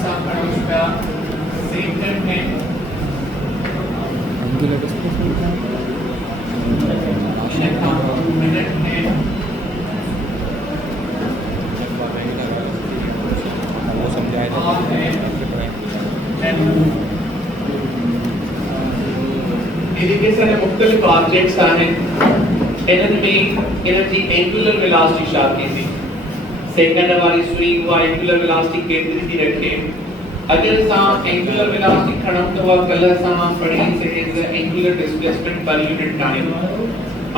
उसका सेकंड है मिनट है वो समझाया इरिगेशन मुख्तलिफ ऑब्जेक्ट्स हैं एनर्जी एंगुलर वेलोसिटी शार्प थी सेकंड वाली सुई को एंगुलर वेलोसिटी केंद्रित थी रखे अगर सा एंगुलर वेलोसिटी खणम तो वो कलर सा पढ़ी से is angular displacement per unit time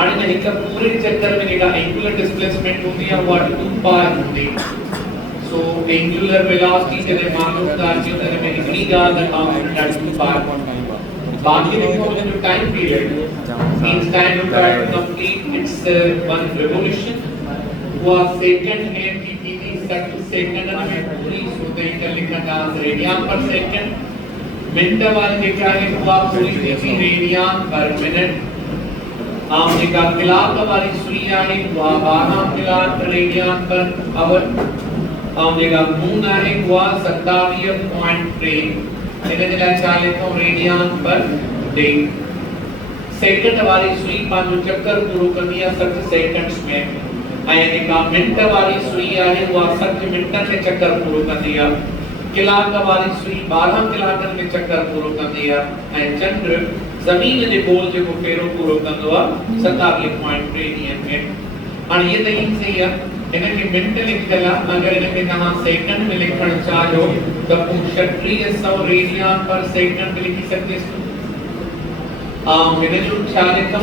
आणि ने हिक पूरे चक्कर में जेका एंगुलर डिस्प्लेसमेंट होती है वो 2 पाई होती सो एंगुलर वेलोसिटी से मालूम था कि उधर में इतनी ज्यादा काउंट 2 पाई बाकी देखो जो time period means time required to complete its one revolution वो सेकंड है पीपीटी सेकंड में पूरी होते हैं लिखा था रेडियन पर सेकंड मिनट वाला देखा है वो पूरी देखी रेडियन पर मिनट आम देखा किलाक वाली सुइया है वो 12 किलाक रेडियन पर आवर आम देखा मून है वो 27.3 इन्हें जला चाले तो रेडियन पर डे सेकंड वाली सुई पांचो चक्कर पूरा कर दिया 60 सेकंड्स में आयने का मिनट वाली सुई है वो 60 मिनट में चक्कर पूरा कर दिया किलाक वाली सुई 12 किलाक में चक्कर पूरा कर दिया ऐ चंद्र जमीन के गोल जो फेरो पूरा कंदो 27.3 डीएम में और ये नहीं सही है इनके मिनट लिखला अगर इनके कहां सेकंड में लिखण चाहो तो क्षत्रिय 100 रेडियन पर सेकंड में लिख सकते हैं मैंने जो चाहे तो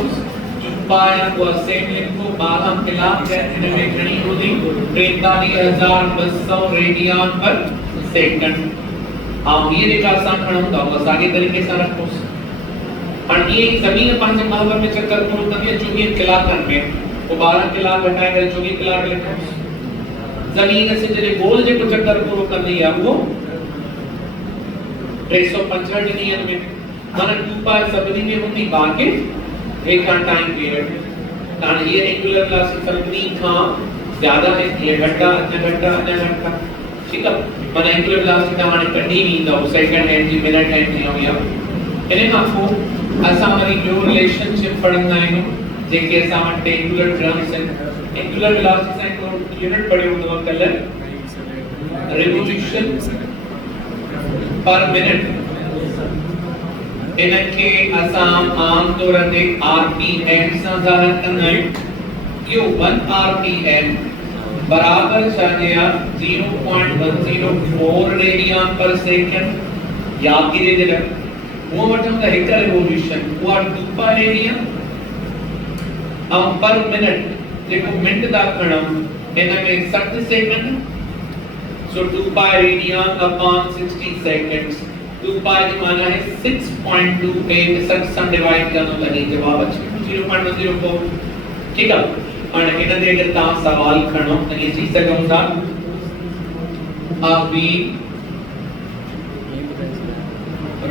पाया को सेम लिखो 12 किलाक इनमें घणी होती 43200 रेडियन पर सेकंड ये देखा आसान खणो तो आगे तरीके से रखो और ये जमीन पांच महावर में चक्कर पूरा करके 24 किलाक में वो 12 किलाक घटाए गए 24 किलाक लिखो जमीन से जरे गोल जे को चक्कर पूरा कर दिया वो 365 डिग्री में माने 2 पाई सबनी में होती बाकी एक का टाइम पीरियड कारण ये रेगुलर क्लास सबनी था ज्यादा है ये घटा ठीक है माने रेगुलर क्लास का माने कटी नहीं था सेकंड हैंड जी मिनट हैंड जी हो गया इन्हें आपको असा हमारी जो रिलेशनशिप पढ़ना है जेके असा रेगुलर टर्म्स हैं रेगुलर वेलोसिटी से को यूनिट पढ़े हो तो कलर रिवोल्यूशन पर मिनट इनके असाम आम तौर ते आरपीएम सां ज़ाहिर कंदा आहियूं यो 1 आरपीएम बराबर छाया 0.104 रेडियन पर सेकंड याद कीजिए जरा वो वठम द हिक रिवोल्यूशन वो 2 पाई रेडियन पर मिनट जेको मिनट दा खणम इन में 60 second so 2 pi radian upon 60 seconds 2 पाई की माना है 6.28 6 डिवाइड करनो लगी जवाब अच्छे 0.104 ठीक है और इन दे अगर ता सवाल खणो त ये चीज सकूं था अब भी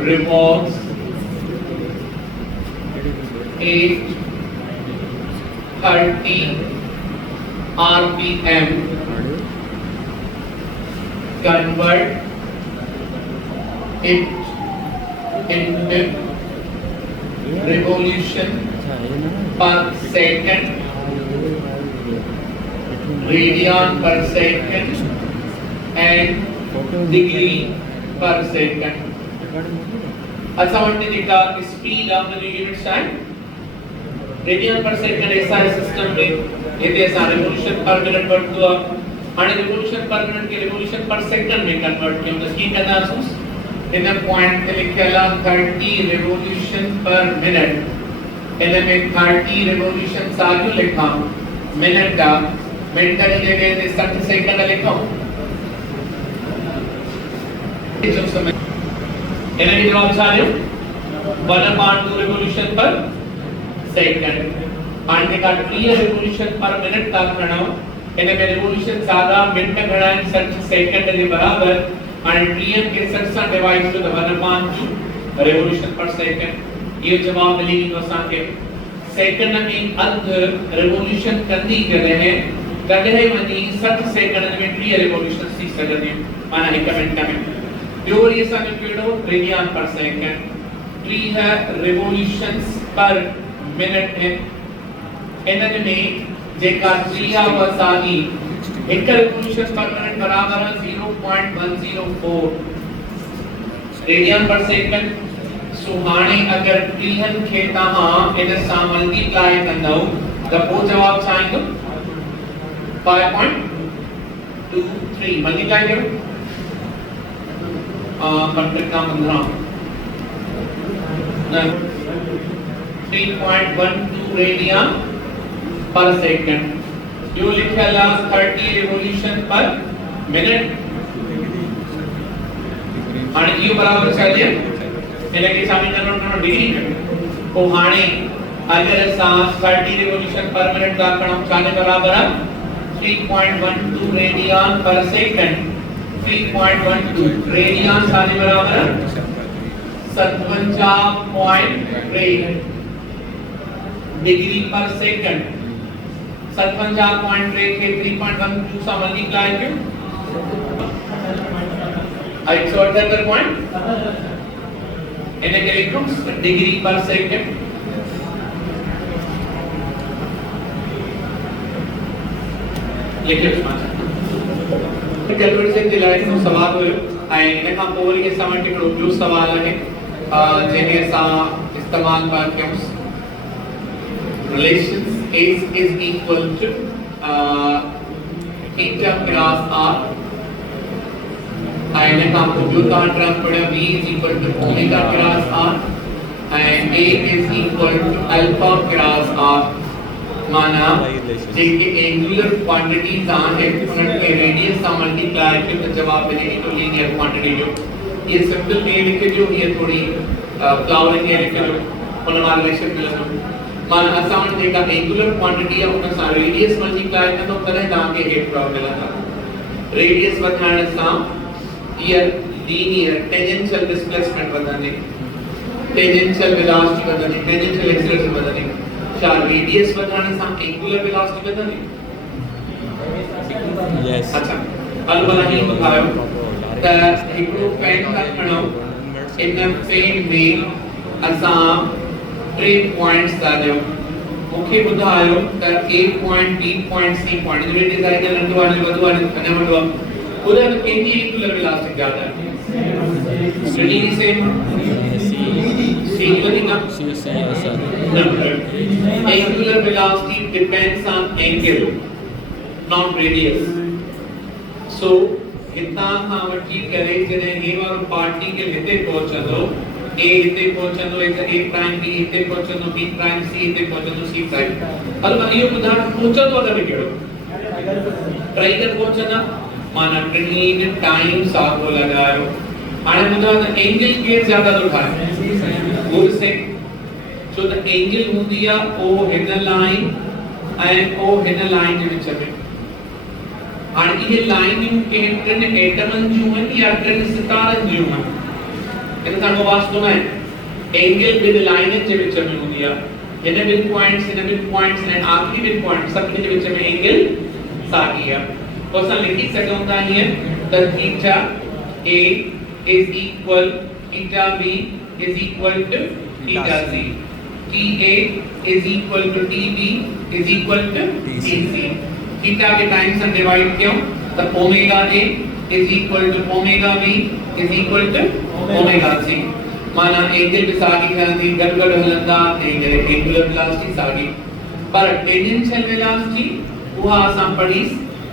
revolves 830 rpm convert it into revolution per second radian per second and degree per second अच्छा म्हणते जी का स्पीड ऑफ द यूनिट्स है रेडियन पर सेकंड ऐसा सिस्टम में ये ऐसा रिवोल्यूशन पर मिनट बढ़तो आणि रिवोल्यूशन पर मिनट के रिवोल्यूशन पर सेकंड में कन्वर्ट किया तो की करना सोस इन पॉइंट पे लिखेला 30 रिवोल्यूशन पर मिनट इन में 30 रिवोल्यूशन साजू लिखा मिनट का मिनट की जगह 60 सेकंड लिखो जो समय इन्हें जवाब साजू 1/2 रिवोल्यूशन पर सेकंड आणि का 3 रिवोल्यूशन पर मिनट का खणो इन्हें में रिवोल्यूशन सादा मिनट घणाई 60 सेकंड के बराबर and TM के 60 divide two the 1/2 revolution per second ये जवाब मिलेगी दोस्तों के सेकंड में अर्ध रिवोल्यूशन कंदी करे हैं कदे वनी 60 सेकंड में 3 रिवोल्यूशन सी सकते माना 1 मिनट में ॿियो वरी असांजो कहिड़ो रेडियन पर सेकंड। टी है रिवोल्यूशंस पर मिनट है। इन में जेका क्रिया वसानी एक रिवोल्यूशन पर मिनट बराबर है 0.104 रेडियन पर सेकंड। सुहाने अगर टीहन खे तहां इन सां मल्टीप्लाई कंदो त पोइ जवाब छा ईंदो 5.23 मल्टीप्लाई करो 3.12 रेडियन पर सेकंड। जो लिखियल है 30 रिवोल्यूशन पर मिनट। हाणे इहो बराबर छा जे इनके सामने कन्वर्ट डिग्री में तो हाणे अगर असां 30 रिवोल्यूशन पर मिनट का कणो छाने बराबर है 3.12 रेडियन पर सेकंड। 3.12 रेडियन छाने बराबर है 57.3 डिग्री पर सेकंड। 57.3 के 3.12 से मल्टीप्लाई कयो 178 पॉइंट इन्हें लिखो डिग्री पर सेकंड। लिखियो कैलकुलेशन जे लाइ हिकु सवाल हुयो ऐं इन खां पोइ वरी असां वटि हिकिड़ो ॿियो सवाल आहे जंहिंमें असां इस्तेमालु पिया कयूं relations is equal to theta cross r and इन खां पोइ ॿियो तव्हां टर्म पढ़ियो v is equal to omega cross r and a is equal to alpha cross r। माना जेके एंगुलर क्वांटिटीज आहिनि उन्हनि खे रेडियस सां मल्टीप्लाई कयो त जवाब मिले थो लीनियर क्वांटिटी जो। ये सिंपल में लिखिजो ये थोड़ी फ्लावरिंग में लिखिजो उन वाला रिलेशन मिलंदो। माना असां वटि जेका एंगुलर क्वांटिटी आहे उन सां रेडियस मल्टीप्लाई कंदो तॾहिं तव्हांखे हे ड्रॉप मिलंदा। रेडियस वधाइण सां ये लीनियर टेंजेंशियल डिस्प्लेसमेंट वधंदी, टेंजेंशियल वेलोसिटी वधंदी, टेंजेंशियल एक्सेलरेशन वधंदी। क्या रेडियस वधाइण सां एंगुलर वेलोसिटी वधंदी? यस। अच्छा हल भला ही ॿुधायो त हिकिड़ो पेन था खणो इन पेन में असां 3 पॉइंट्स था ॾियूं। मूंखे ॿुधायो त A point B point C point जो रेडियस आहे त नंढो आहे वॾो आहे अञा वॾो आहे ॿुधायो त कंहिंजी एंगुलर वेलोसिटी ज़्यादा आहे? सही सेम C वधीक angular velocity depends on angle not radius। so हितां खां वठी करे जॾहिं हे वारो पार्टिकल हिते पहुचंदो A हिते पहुचंदो A प्राइम B हिते पहुचंदो B प्राइम C हिते पहुचंदो C प्राइम। हल मां इहो ॿुधाइण पहुचंदो अगरि कहिड़ो ट्राई कर पहुचंदा माना टिनी टाइम साॻियो लॻायो। हाणे ॿुधायो त एंगल केरु ज़्यादा थो ठाहे गुड से छो त एंगल हूंदी आहे ओ हिन लाइन ऐं ओ हिन लाइन जे विच में। हाणे इहे लाइनियूं कंहिं टिनि एटमनि जूं आहिनि या टिनि सितारनि जूं आहिनि इन सां को वास्तो न आहे। एंगल ॿिनि लाइननि जे विच में हूंदी आहे हिन ॿिनि पॉइंट्स ऐं आख़िरी ॿिनि पॉइंट सभिनी जे विच में एंगल साॻी आहे। पोइ असां लिखी सघूं था हीअं त theta A is equal theta B is equal to theta C। TA is equal to TB is equal to TC। Theta के टाइम से डिवाइड किया तो omega A is equal to omega B is equal to omega C। माना angle भी सागी रहंदी गड़गड़ हलंदा ते angular velocity सागी पर टेंजेंशियल वेलोसिटी उहा असां पढ़ी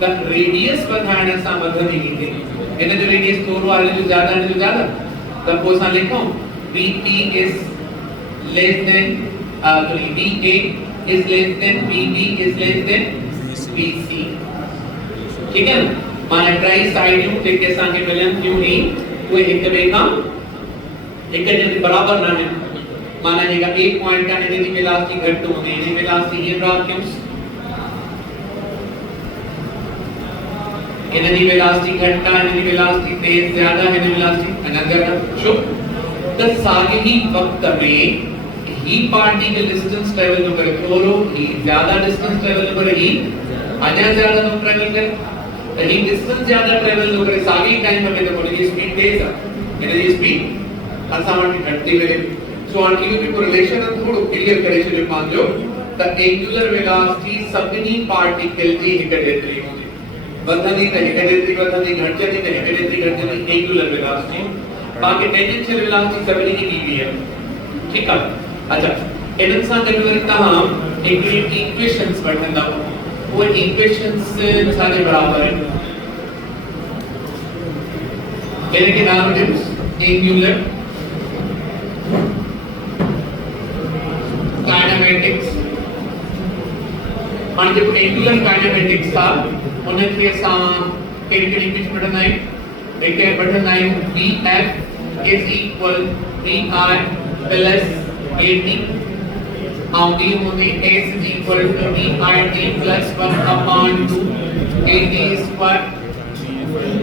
त रेडियस वधाइण सां वधंदी वेंदी। इन जो रेडियस थोरो आहे जो ज्यादा त पोइ असां लिखूं VP is less than VA is less than VB is less than VC। ठीक है माना ट्राई साइडियूं जेके असांखे मिलनि थियूं नी उहे हिक ॿिए खां हिक जे बराबर न आहिनि। माना जेका A पॉइंट आहे हिन जी वेलोसिटी घटि हूंदी हिन जी वेलोसिटी हीअं ड्रॉ कयूंसि हिन जी वेलोसिटी घटि आहे हिन जी वेलोसिटी तेज ज़्यादा हिन जी वेलोसिटी अञा ज़्यादा छो त साॻे ही वक्त में ही पार्टिकल डिस्टेंस ट्रेवल तो करे थोरो ही ज्यादा डिस्टेंस ट्रेवल तो करे ही अञा ज्यादा तो ट्रेवल करे त ही डिस्टेंस ज्यादा ट्रेवल तो करे साॻे टाइम में तो बोले स्पीड तेज आहे एनर्जी स्पीड असां वटि घटि मिले सो हाणे इहो जेको रिलेशन आहे थोरो क्लियर करे छॾियो पंहिंजो त एंगुलर वेलोसिटी सभिनी पार्टिकल जी हिक जेतिरी हूंदी वधंदी त हिक जेतिरी वधंदी घटिजंदी त हिक जेतिरी घटिजंदी एंगुलर वेलोसिटी बाक़ी टेंजेंशियल वेलोसिटी सभिनी जी ईंदी आहे ठीकु आहे अच्छा इन्हनि सां गॾु वरी तव्हां हिकिड़ी इक्वेशंस वठंदव उहे इक्वेशंस छाजे बराबर आहिनि इनके नाम ॾियोसि एंगुलर काइनेमेटिक्स हाणे जेको एंगुलर काइनेमेटिक्स आहे उनखे असां कहिड़ी कहिड़ी कुझु पढ़ंदा आहियूं हिकु पढ़ंदा आहियूं Bf is equal Vi plus AT और डी होने s is equal to VIT plus 1 upon 2 AT square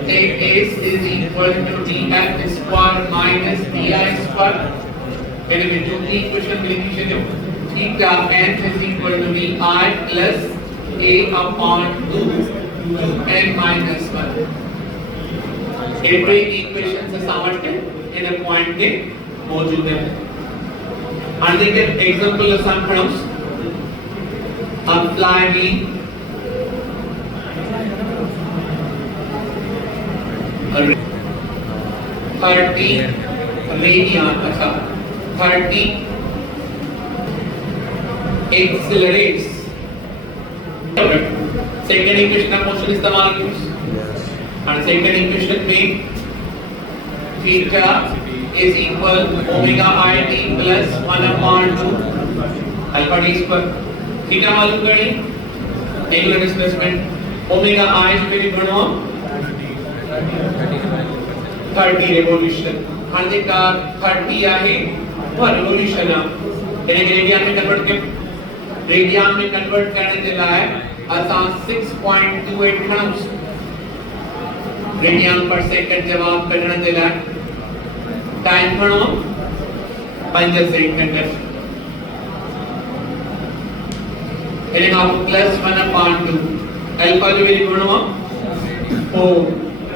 s is equal to df square minus di square anyway जो भी इक्वेशन लिखी है theta n is equal to vi plus a upon 2 n minus 1 every equation से सामने इन point के मौजूद है and then example असां खणूं apply v 30 radian अच्छा 30 accelerates second equation का मोशन इस्तेमाल कीजिए और second equation में theta is equal omega I t plus 1 upon 2 alpha d square theta मालूम करें angular displacement omega I जो मेरी गणना 30 revolution हर जेका 30 आहे वो revolution आहे इन्हें रेडियन में कन्वर्ट कयो रेडियन में कन्वर्ट करने के लिए असां 6.28 खणूं रेडियन पर सेकंड जवाब कढण जे लाइ टाइम खणो 5 सेकंड इन्हें आप प्लस 1 upon 2 अल्फा जो वेल्यू गणो 4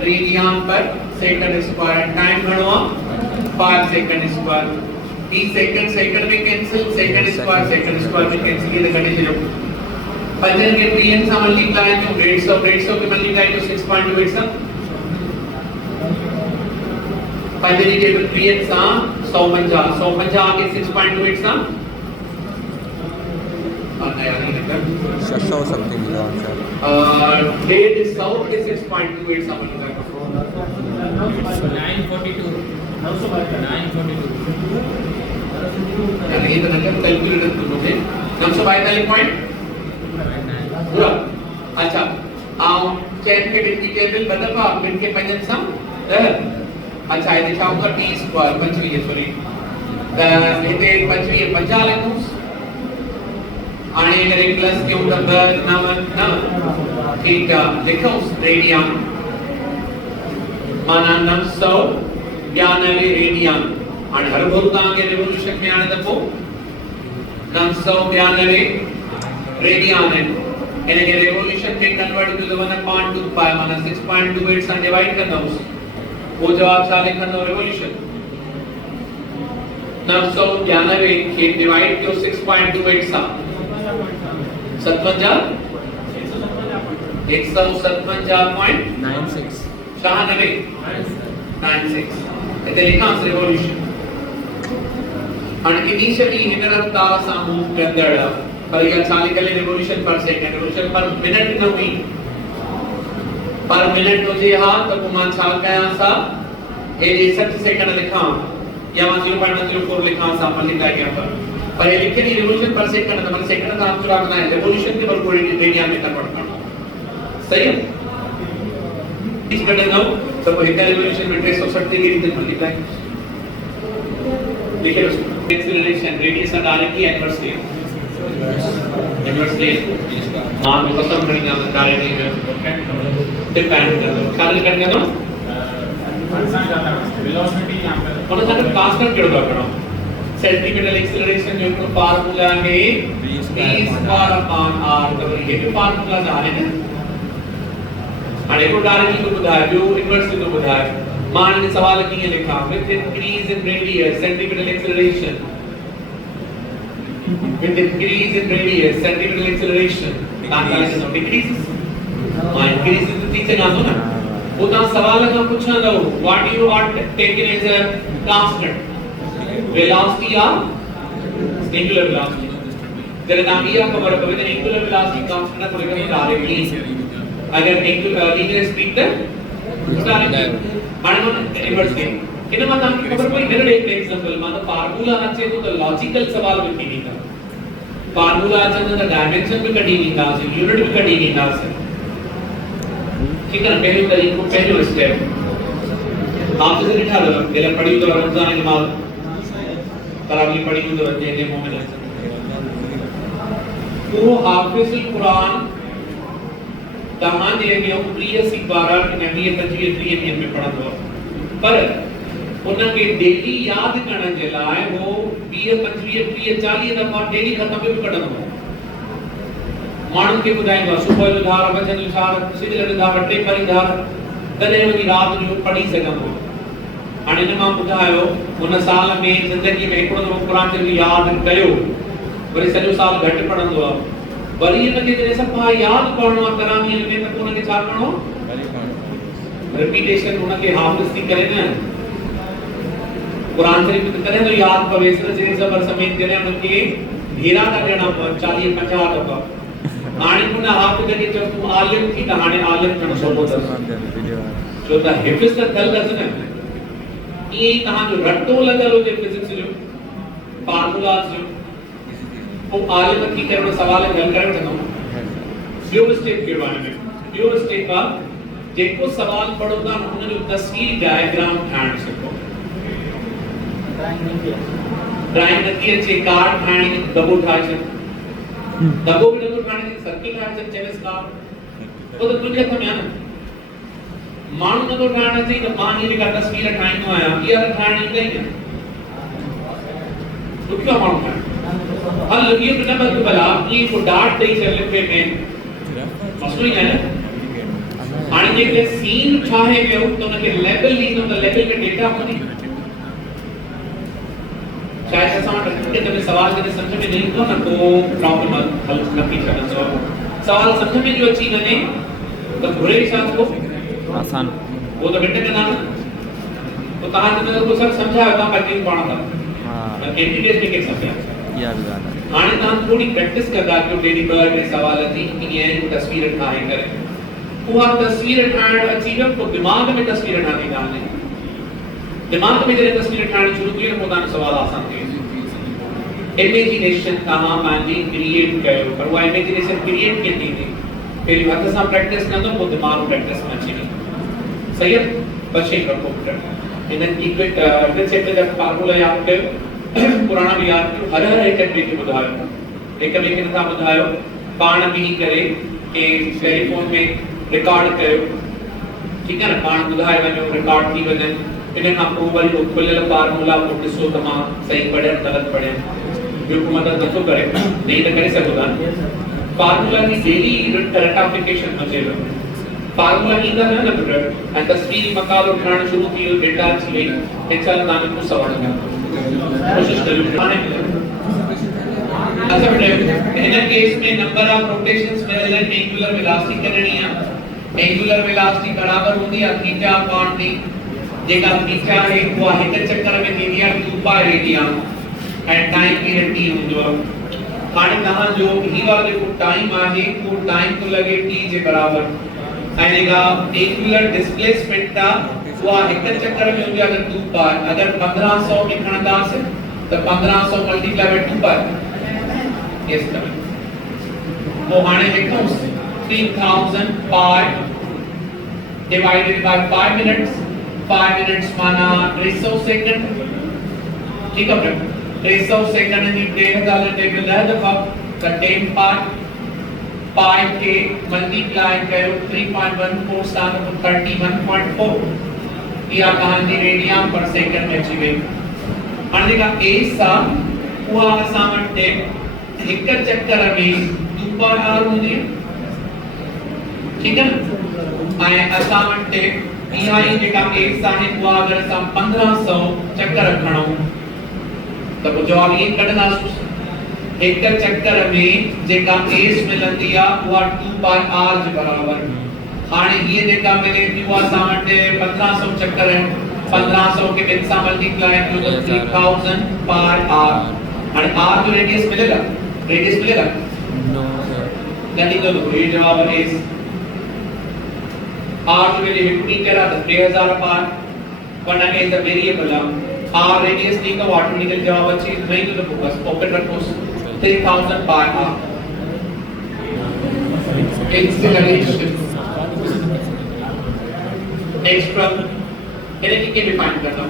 रेडियन पर सेकंड स्क्वायर टाइम गणो 5 सेकंड स्क्वायर 30 सेकंड सेकंड में कैंसिल सेकंड स्क्वायर में कैंसिल ये कटे चलो पंजन के पीएन से मल्टीप्लाई तो 150 के मल्टीप्लाई तो 6.28 सा पंजन के पीएन सा 150 के 6.28 सा और नया नहीं लगता 600 समथिंग मिला सर और 150 के 6.28 सा मल्टीप्लाई 942 यानी ये तो नंबर कैलकुलेटर तो मुझे 942 पॉइंट पूरा अच्छा आओ चेन के बिट की टेबल बदलवा बिट के पंजन सा अच्छा ये दिखाऊंगा t स्क्वायर 25 सॉरी इते 25 50 लिखूं आने करे प्लस क्यों नंबर 9 ठीक है लिखो रेडियन माना 992 रेडियन और हर भरू तांगे रिवॉल्यूशन में आने दपो 992 रेडियन है इनके रिवॉल्यूशन में कन्वर्ट टू 1.25 माना 6.28 से डिवाइड करना उस वो जवाब सा लिखना रिवॉल्यूशन 992 के डिवाइड तो 6.28 सा 57 157.96 इते लिखा रिवॉल्यूशन और इनिशियली हिन रफ्तार सां मूव कंदड़ पर या चाली कले रिवॉल्यूशन पर सेकंड रिवॉल्यूशन पर मिनट न हुई पर मिनट हुजे हा त को मां छा कयां सा ए 60 सेकंड लिखा या मां 0.04 लिखा सा मल्टीप्लाई किया पर ये लिखे नहीं रिवॉल्यूशन पर सेकंड तो मतलब सेकंड का आंसर आना है रिवॉल्यूशन के पर कोई रेडियन में कन्वर्ट करना सही है इस कटे ना तो एक रिवॉल्यूशन में 360 की रीति मल्टीप्लाई लिखे उसको एक्सीलरेशन रेडियस और डायरेक्टली इनवर्सली हां मैं खत्म कर दिया मैं डायरेक्टली डिपेंड कर दो खाली करने दो वेलोसिटी यहां पर और साथ कांस्टेंट जोड़ करो सेंटीमीटर एक्सीलरेशन जो को फार्मूला है v स्क्वायर अपॉन r तो ये जो फार्मूला जा रहे हैं अरे को डायरेक्टली तो बुधाए जो इनवर्सली तो बुधाए मान ने सवाल कीअं लिखा with increase in radius centripetal acceleration with increase in radius centripetal acceleration ताकि लिखो decreases हाँ increases तो ठीक से ना ना वो तो सवाल का पूछना था what you are taken as a constant velocity or angular velocity जरा नाम ये आपको बड़ा पता है angular velocity constant ना बोलेगा तो डायरेक्टली अगर angular linear speed तो डायरेक्टली मानो इन्वर्स के कितना मतलब आपको खबर कोई मेरे एक एग्जांपल मानो फार्मूला अच्छे तो लॉजिकल सवाल भी नहीं था फार्मूला अच्छे तो डायमेंशन भी कटी नहीं था यूनिट भी कटी नहीं था ठीक है ना पहले तरीको पहले स्टेप आप से लिखा दो पहले पढ़ी तो रमजान के माल तरावी पढ़ी तो जेने मोमेंट तो हाफिज कुरान तहां जे के प्रिय सी 12 नबी 25 30 में पढ़ा दो पर उन के डेली याद करण जे लाए वो 20 25 30 40 दफा डेली खत्म भी कढंदो माण्हुनि खे ॿुधाईंदो आहे सुबुह जो धार मंझंदि जो धार सिॼ जो धार टे परी धार तॾहिं वञी राति जो पढ़ी सघंदो हाणे हिन मां ॿुधायो हुन साल में ज़िंदगी में हिकिड़ो दफ़ो क़ुर शरीफ़ यादि कयो वरी सॼो साल घटि पढ़ंदो आहे वरी हिनखे जॾहिं सफ़ा यादि करणो आहे तरावीह में त पोइ हुनखे छा करणो रिपीटेशन हुनखे हाफ़िज़ थी करे न क़ुर शरीफ़ त तॾहिं तो यादि पवेसि न जॾहिं ज़बर समेत जॾहिं हुनखे घेरा था ॾियणा पवनि 40 50 दफ़ा हाणे हुन हाफ़िज़ खे चयो तूं आलिम थी त हाणे आलिम थियणु सोचो अथसि छो त हिफ़्ज़ त थियल अथसि न ईअं ई तव्हांजो रटो लॻल हुजे फिज़िक्स जो फार्मूलास जो पोइ आलिम थी करे हुन सवाल खे हल करे वठंदो ॿियो स्टेप कहिड़ो आहे हिन में ॿियो स्टेप आहे जेको सवाल पढ़ो था हुन जो तस्वीर डायग्राम ठाहिणु सिखो ड्राइंग नथी अचे कार्ड ठाहिणी दॿो ठाहे छॾ दॿो बि नथो ठाहिणे सर्किल ठाहे छॾ चेविस कार्ड पोइ त तुंहिंजे हथ में आहे न माण्हू नथो ठाहिण अचे त मां हीअ जेका तस्वीर ठाहींदो आहियां इहा त ठाहिण ईंदा ई न ॾुखियो आहे माण्हू ठाहिण हल इहो बि न बि भला ईअं को डाट ॾेई छॾ लिफे में मसलो ई आहे न हाणे जेके सीन ठाहे वियो त हुनखे लेबल ॾींदो त लेबल में डेटा हूंदी शायद असां वटि हिते सवाल जॾहिं सम्झ में न ईंदो न पोइ प्रॉब्लम हल न थी सघंदो सवाल सम्झ में जो अची वञे त घुरे छा थो आसान वो तो बेटे का नाम तो कहां से तो सर समझाया था पैटर्न पढ़ा था हां कैंडिडेट ने के समझा याद गाना हाने तां थोड़ी प्रैक्टिस करदा कि डेली बर्ड में सवाल थी कि ये तस्वीर ठाहे करे वो तस्वीर ठाहिण अची वियो तो दिमाग में तस्वीर ठाही गाने दिमाग में जॾहिं तस्वीर ठाहिण शुरू कई तो तां सवाल आसान थी इमेजिनेशन तहां पंहिंजी क्रिएट कयो पर वो इमेजिनेशन क्रिएट कीअं थी पहिरीं हथ सां प्रैक्टिस कंदो पोइ दिमाग प्रैक्टिस में अची वेंदो सही है बचे रखो इन इक्विट चैप्टर का फार्मूला याद कयो पुराना भी याद कयो हर एक ॿिए खे ॿुधायो हिक ॿिए खे नथा ॿुधायो पाण बीही करे के टेलीफोन में रिकॉर्ड कयो ठीक है ना पाण ॿुधाए वञो रिकॉर्ड थी वञे इन खां पोइ वरी उहो खुलियल फार्मूला पोइ ॾिसो त मां सही पढ़ियमि ग़लति पढ़ियमि ॿियो को मदद नथो करे नहीं त करे सघो था फार्मूला की डेली रेक्टिफिकेशन अचेव फार्मूला ईंदा न न तस्वीरी मकालो ठाहिण शुरू थी वियो डेटा अची वई इंशाल्लाह तव्हांखे कुझु सवाल न कोशिशि करियो हाणे अच्छा बेटा हिन केस में नंबर ऑफ रोटेशंस मिलल आहिनि एंगुलर वेलोसिटी कढणी आहे एंगुलर वेलोसिटी बराबर हूंदी आहे थीटा अपॉन टी जेका थीटा आहे उहा हिक चक्कर में थींदी आहे 2 पाई रेडियन ऐं टाइम पीरियड टी हूंदो आहे हाणे तहां जो ही वाला जो टाइम आहे वो टाइम तो लगे t जे बराबर ऐं जेका एंगुलर डिस्प्लेसमेंट आहे उहा हिक चक्कर में हूंदी आहे अगर 2 पाई अगर 1500 में खणंदासीं त 1500 multiply by 2 pi yes correct वो हाणे लिखूं 3000 पाई डिवाइडेड बाय 5 मिनट्स माना 300 सेकंड ठीक है 300 सेकंड जी 3000 टेबल है दफा त 10 पाई के मल्टीप्लाई कयो 3.14 साथ 31.4 या कहानी रेडियन पर सेकंड में अची वई हाणे जेका ए सा उहा असां वटि हिक चक्कर में 2 पाई आर हूंदी ठीक है न ऐं असां वटि इहाई जेका एक साने हुआ अगर असां 1500 चक्कर खणो त पोइ जवाब ये कढंदासीं एक चक्कर में जेका एस मिलंदी आ उहा 2 पाई r जे बराबर हाणे ये जेका मिले थी उहा असां वटि 1500 चक्कर है 1500 के ॿिनि सां मल्टीप्लाई कयो त 3000 पाई r हाणे r जो रेडियस मिलेगा नो यानी तो ये जवाब है इस r जो वैल्यू 1 मीटर है 3000 पार वरना is the variable r radius दी का ऑटोमेटिकली जवाब अच्छी नहीं तो बस ओपन रखो 3000 पार r एक्सेलरेशन नेक्स्ट प्रॉब्लम इन्हें की डिफाइन करना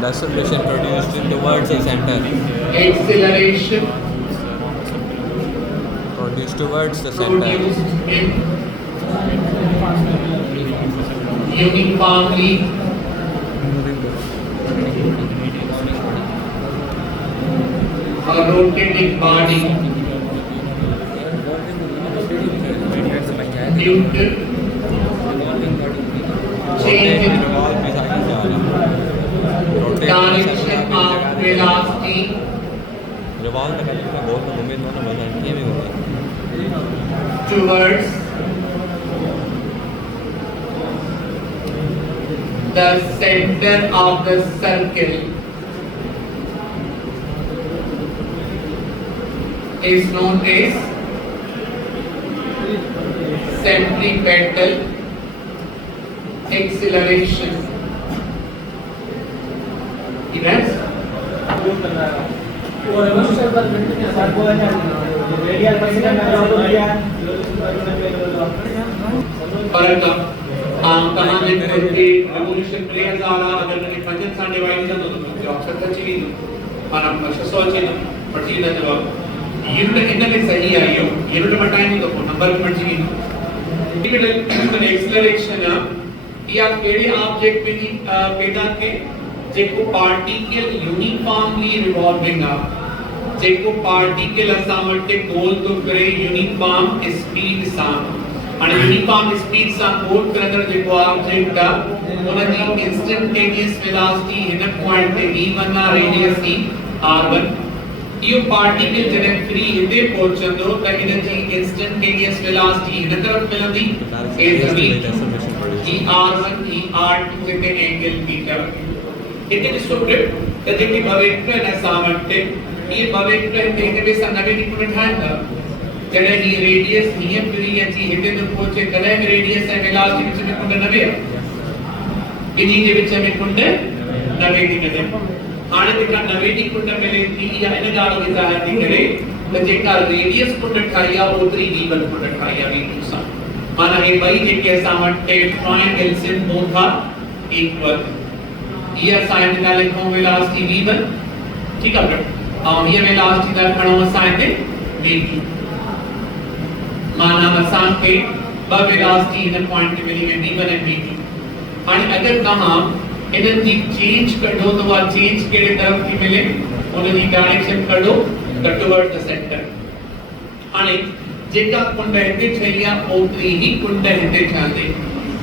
The acceleration produced towards the center. Acceleration Produced towards the center. produced in uniformly a rotating body due to change in direction of velocity revolve का मतलब बहुत तो उम्मीद ना बना के भी होगा towards the center of the circle is known as centripetal acceleration. Events? परंतु तमाम के रेवोल्यूशन प्लेयर्स आला अगर ने पंजन सा डिवाइड कर दो तो अक्षर था चीज माना 600 चीज पढ़ी ना जवाब यूनिट इनके सही आयो यूनिट बताएंगे तो नंबर भी पढ़ी टिपिकल एक्सेलरेशन या केड़े ऑब्जेक्ट में पैदा के जेको पार्टिकल यूनिफॉर्मली रिवॉल्विंग आ जेको पार्टिकल असां वटि गोल तो करे यूनिफॉर्म स्पीड सां हाणे यूनिफॉर्म स्पीड सां गोल करंदड़ जेको ऑब्जेक्ट आ उन जी इंस्टेंटेनियस वेलोसिटी हिन पॉइंट ते v1 आ रेडियस ई r1 इहो पार्टिकल जॾहिं फ्री हिते पहुचंदो त इन जी इंस्टेंटेनियस वेलोसिटी हिन तरफ मिलंदी ई r1 ई r2 जिते एंगल थीटा इते ॾिसो ग्रिप त जेकी भवेक्टर आहिनि असां वटि ये भवेक्टर हिते हिन ॿिए सां नवे निकुण ठाहिनि था जॾहिं ही रेडियस हीअं फ्री अची हिते थो पहुचे तॾहिं बि रेडियस ऐं वेलोसिटी विच में कुंड नवे आहे ॿिन्ही जे विच में कुंड नवे थी मिले हाणे जेका नवे जी कुंड मिले थी इहा इन ॻाल्हि खे ज़ाहिर थी करे त जेका रेडियस कुंड ठाही आहे ओतिरी v1 कुंड ठाही आहे v2 सां माना हे ॿई जेके असां वटि ट्रायंगल्स आहिनि बोथ आर इक्वल ये असाइन दा लिखो वेलोसिटी v1 ठीक है और ये वेलोसिटी दा खणो असाइन ते v2 माना असां के ब वेलोसिटी इन पॉइंट ते मिली वेंदी v1 ऐं v2 हाणे अगर तहां इनन जी चेंज कढो तो वा चेंज केड़े तरफ थी मिले उन जी डायरेक्शन कढो द टुवर्ड द सेंटर हाणे जेका कुंड हिते ठही आहे ओतरी ही कुंड हिते ठहंदी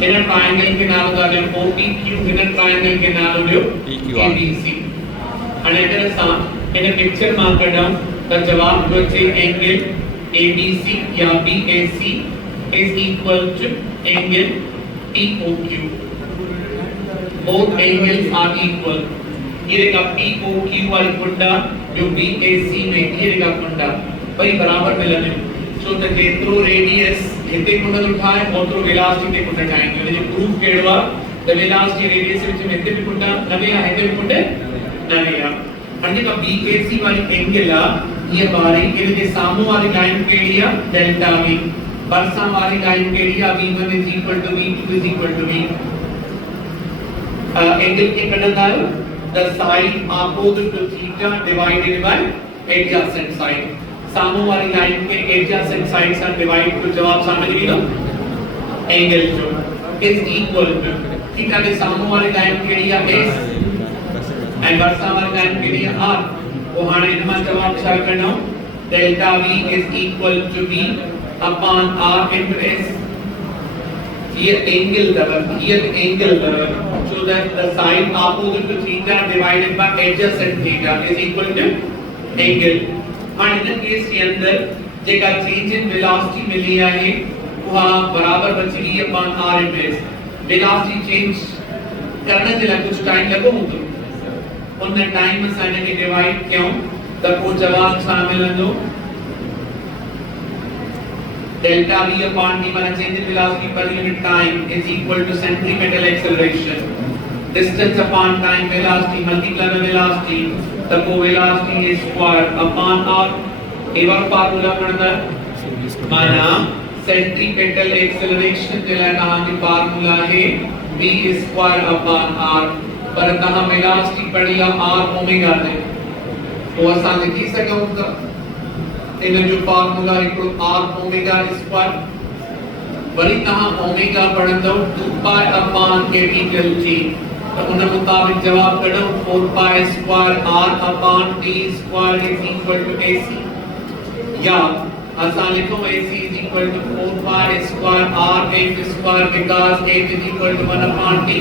इन ट्रायंगल के नालो दा ॾियो OPQ इन ट्रायंगल के नालो ॾियो ABC हाणे अगर असां इन पिक्चर मां कढूं त जवाब जो अचे एंगल ABC या BAC is equal to angle POQ both angles are equal ये का POQ वाली कुंडा जो BAC में ये का कुंडा वही बराबर मिलने सो त जेतिरो रेडियस हिते कुंड उठाए ओतिरो वेलोसिटी ते कुंड ठाहींदो इन जो प्रूफ कहिड़ो आहे त वेलोसिटी रेडियस विच में हिते बि कुंड नवे आहे हिते बि कुंड नवे आहे हाणे जेका BAC वाली एंगल आहे ये वारी इन जे साम्हूं वारी लाइन कहिड़ी आहे डेल्टा V भरिसां वारी लाइन कहिड़ी आहे v1 = v2 = v एंगल के कढंदा आहियो the side opposite to theta divided by adjacent side सामू वाली लाइन के adjacent side से डिवाइड तो जवाब समझ गई ना एंगल जो is equal to थीटा के सामू वाली लाइन केड़ी है s एंड वर्सा वाली लाइन केड़ी है r वो हाने इनमें जवाब छा करना delta v is equal to v upon r into s here angle so that the side opposite to theta divided by adjacent theta is equal to angle. and in the case के अंदर जेका change in velocity मिली आहे वहाँ बराबर बची V upon r inverse. velocity change करने के लिए कुछ टाइम लगो तो उन टाइम में साइन के डिवाइड क्यों तब वो जवाब शामिल है दो delta V upon t माना change in velocity per unit time is equal to centripetal acceleration. distance upon time velocity multiply by velocity तब वो velocity is square upon r. एक बार फार्मूला पढ़ना माना centripetal acceleration जिला कहाँ की फार्मूला है v square upon r पर कहाँ velocity पढ़ी है r ओमेगा ने वो आसान लिखी सके होगा इन जो फार्मूला है को r ओमेगा स्क्वायर वरी कहाँ ओमेगा पढ़ना 2 pi upon capital T तो उन मुताबिक जवाब करो 4 pi square r upon t square is equal to ac या आसान लिखो ac is equal to 4 pi square r f square because f is equal to 1 upon t.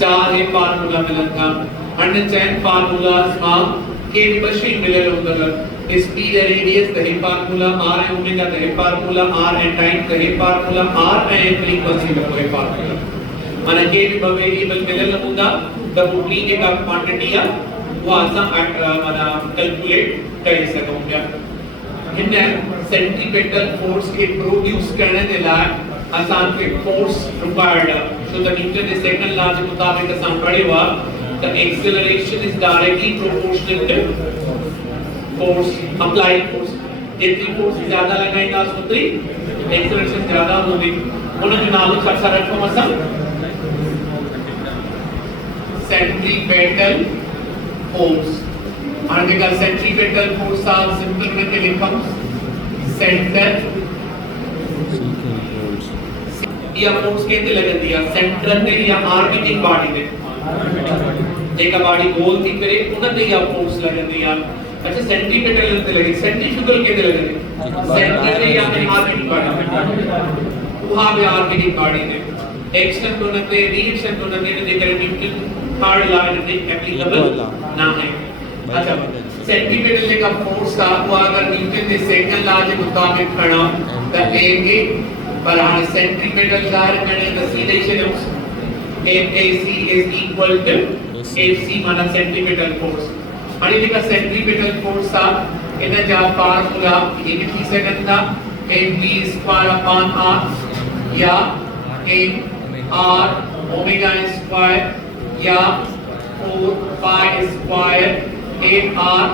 चार है फार्मूला मिलता अन्य चैन फार्मूलास मां के बशी मिले होगा speed radius the formula r है omega the formula r and time the formula r and frequency the formula माना के भी वेरिएबल मिले होगा तब वो t के का क्वांटिटी है वो आसान माना कैलकुलेट कर सकोगे. इन सेंट्रीपेटल फोर्स के प्रोड्यूस करने के लिए आसान के force required so the Newton is second law के मुताबिक आसान पढ़ेगा the acceleration is directly proportional to force applied force. जितनी फोर्स ज्यादा लगाएगा उतनी acceleration ज्यादा होगी. उन्हें जो नाम अच्छा रखो मसल centripetal force. और देखा centripetal force आप सिंपल में क्या लिखा center या फोर्स कहते लगे दिया सेंटर में या ऑर्बिटिंग बॉडी में एक बॉडी गोल थी फिर उन्हें या फोर्स लगे दिया. अच्छा सेंट्रीपेटल कहते लगे सेंट्रीफ्यूगल कहते लगे सेंटर में या ऑर्बिटिंग बॉडी वहां पे ऑर्बिटिंग बॉडी में एक्शन तो न पे रिएक्शन तो न पे देकर Newton third law is applicable ना है. अच्छा सेंट्रीपेटल का फोर्स का वो अगर न्यूटन ने सेकंड लॉ के मुताबिक खड़ा तो एगे पर our centripetal direction is the direction of FAC is equal to FC माना centripetal force. और ये का centripetal force था इन्हें जब फार्मूला ये किसी से करना mv square upon r या m r omega square या 4 pi square m r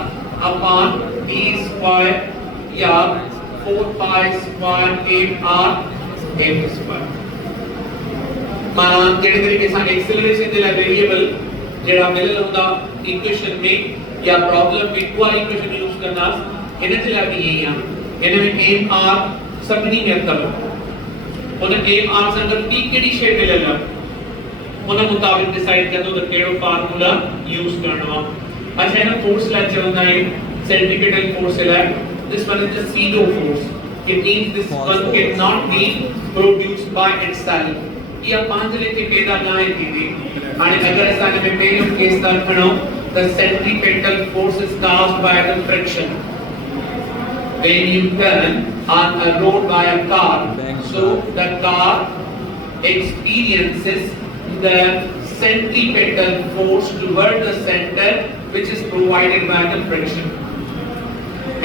upon t square या 4 pi square m r m square. माना जेडे तरीके से एक्सेलरेशन दिला वेरिएबल जेड़ा मिले होगा इक्वेशन में या प्रॉब्लम में कोई इक्वेशन यूज करना इन्हें दिला भी यही है इन्हें में m r सबनी में तब उन्हें m r संगत p केडी शेड मिलेगा उन्हें मुताबिक डिसाइड कर दो तो केड़ो फार्मूला यूज करना. अच्छा है ना फोर्स ला चलना है सेंट्रीपेटल फोर्स है this one is the pseudo force. It means this one cannot be produced by itself. ये पांच लेके पैदा ना है दीदी. आणि अगर ऐसा में पहले केस का खड़ो the centripetal force is caused by the friction. When you turn on a road by a car, so the car experiences the centripetal force toward the center, which is provided by the friction.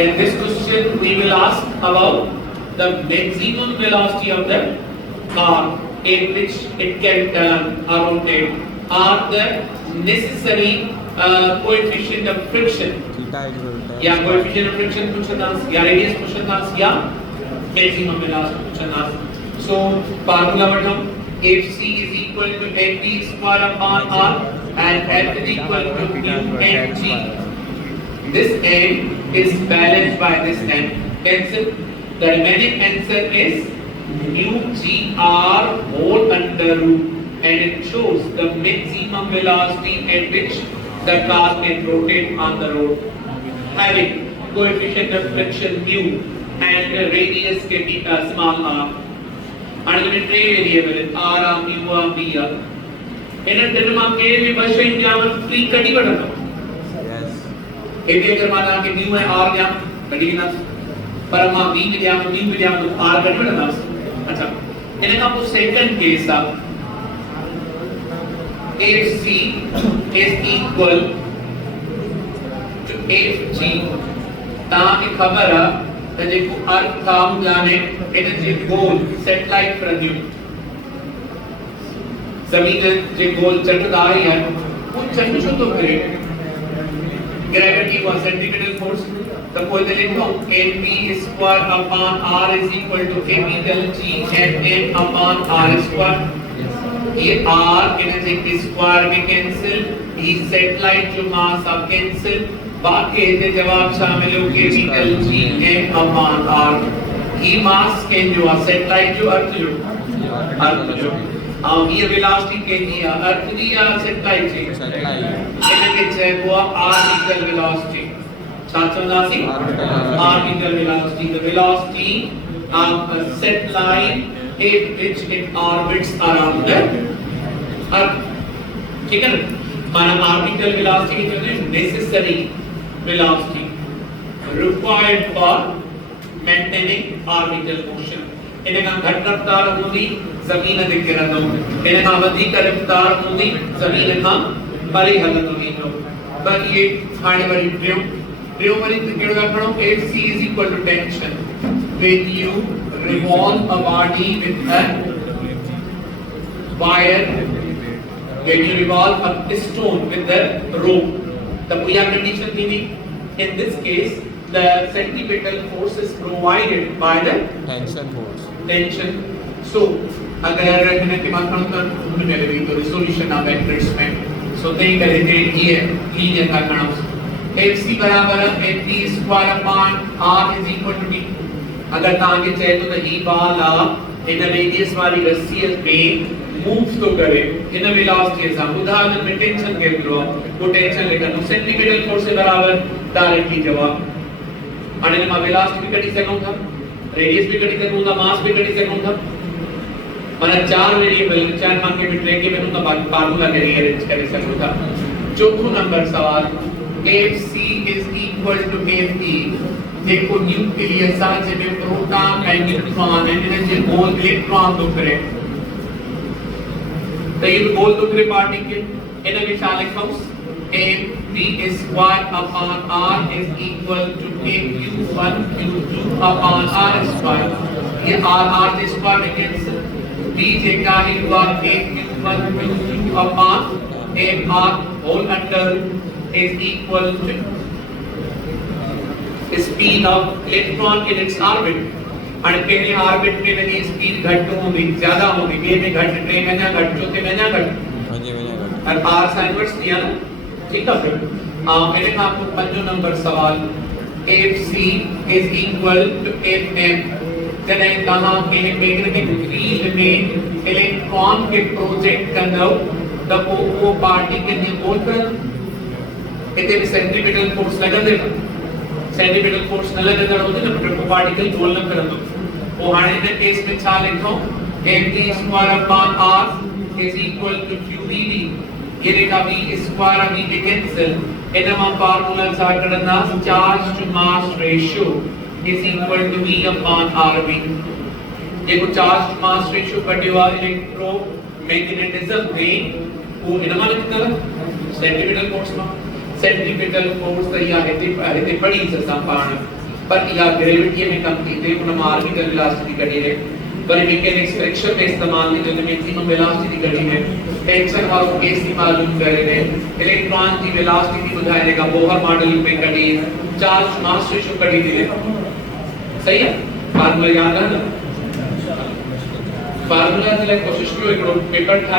In this question, we will ask about the maximum velocity of the car in which it can turn or rotate, or the necessary coefficient of friction. या coefficient of friction पूछना, या radius पूछना, या maximum velocity पूछना. So formula बताओ. Fc is equal to mv square upon r, and f is equal to mu mg. This n is balanced by this n. Cancel. The remaining answer is mu g r whole under root, and it shows the maximum velocity at which the car can rotate on the road. Having coefficient of friction mu and the radius can be small r. हाणे में टे variable आर आ म्यू आ बी आ इन टिन मां के भी बशइन जावन फ्री कढी वठंदो यस एबी अगर मां के म्यू ऐं आर ॼाम कढी ना पर मां बी में ॼाम म्यू में ॼाम आर कढी वठंदास अच्छा इन का पोइ सेकंड केस आ if c is equal to if g ता के खबर है त जेको अर्थ काम जाने इन जे गोल सैटेलाइट प्रन्यू जमीन जे गोल चटदा है वो चट छो तो करे ग्रेविटी व सेंट्रीपिटल फोर्स त कोई ते लिखो mv square upon r is equal to capital g and m upon r square ये r इन जे स्क्वायर में कैंसिल ये सैटेलाइट जो मास अब कैंसिल बाकी ये जवाब शामिल हो capital g m upon r ये मास के जो सैटेलाइट जो अर्थ जो ये वेलोसिटी के जी अर्थ जी या सैटेलाइट जी इनके चए को ऑर्बिटल वेलोसिटी साचंदासी orbital velocity the velocity of a satellite if which it orbits around the earth ठीक है ना माना ऑर्बिटल वेलोसिटी जो है necessary velocity required for maintaining orbital motion इनका घट रफ्तार होंदी जमीन ते किरंदो इनका वधीक रफ्तार होंदी जमीन खां परे हलंदो वेंदो पर ये हाणे वरी ॿियो वरी कहिड़ो रखणो Fc is equal to tension when you revolve a body with a wire when you revolve a piston with a rope the puya condition thini in this case the centripetal force is provided by the tension so अगर इन्हें के माध्यम से उनमें भी तो resolution of vectors में so they करे ये linear का नाम Fc बराबर Fv square upon r is equal to d अगर ताके चाहे तो ही बाल आ इन रेडियस वाली रस्सी पे मूव तो करे इन वेलोसिटी से उदाहरण में टेंशन के थ्रू वो टेंशन लेकर सेंटीमीटर फोर्स से बराबर डायरेक्टली जवाब अने में वेलोसिटी भी कटी सकूं था रेडियस भी कटी सकूं था मास भी कटी सकूं था माने चार वेरिएबल चार मान के बिट लेके मैं तो फार्मूला के रीअरेंज कर सकूं था चौथा नंबर सवाल Fc is equal to Fe देखो न्यूक्लियस आ जे प्रोटॉन एंड न्यूट्रॉन एंड जे गोल इलेक्ट्रॉन तो करे तो ये गोल तो करे पार्टिकल इन विशाल लिखोस Fv square upon r is equal to q1 q2 अपॉन r स्क्वायर ये r जे स्क्वायर में कैंसिल v जे का है हुआ q1 q2 अपॉन r whole under is equal to speed of electron in its orbit and पहले orbit में लगी speed घट होगी ज्यादा होगी बे में घट ट्रेन में ना घट चौथे में ना घट हां जी में ना घट और r sin इनवर्स दिया ना ठीक है फिर मैंने कहा आपको पंजो नंबर सवाल Fc is equal to Fm जने कहा कि मैग्नेटिक फील्ड में इलेक्ट्रॉन के प्रोजेक्ट करना तब वो पार्टिकल ने बोल कर इतने सेंट्रीपिटल फोर्स लगंदे सेंट्रीपिटल फोर्स न लगंदे होते ना तो पार्टिकल गोल न करंदो वो हाणे इन केस में छा लिखो Mv square upon r is equal to qvd ये रेखा v स्क्वायर v के कैंसिल इनमां फार्मूला छा कढंदा charge to mass ratio is equal to v upon rv जेको चार्ज टू मास रेशियो कढियो आहे इलेक्ट्रो मैग्नेटिज्म में वो इनमां लिखंदा सेंट्रीपिटल फोर्स में सेंट्रीपिटल फोर्स तो या हेते पड़ी ससा पाण पर या ग्रेविटी में कम थी थे उन ऑर्बिटल वेलोसिटी कढी है पर मैकेनिक्स फ्रिक्शन में इस्तेमाल थी जो मैक्सिमम वेलोसिटी कढी है टेंशन वालो केस थी मालूम करे ने इलेक्ट्रॉन की वेलोसिटी थी बुधाए देगा बोहर मॉडल में कढी चार्ज मास रेशियो कढी थी सही है फार्मूला याद है ना फार्मूला के लिए कोशिश करो पेपर था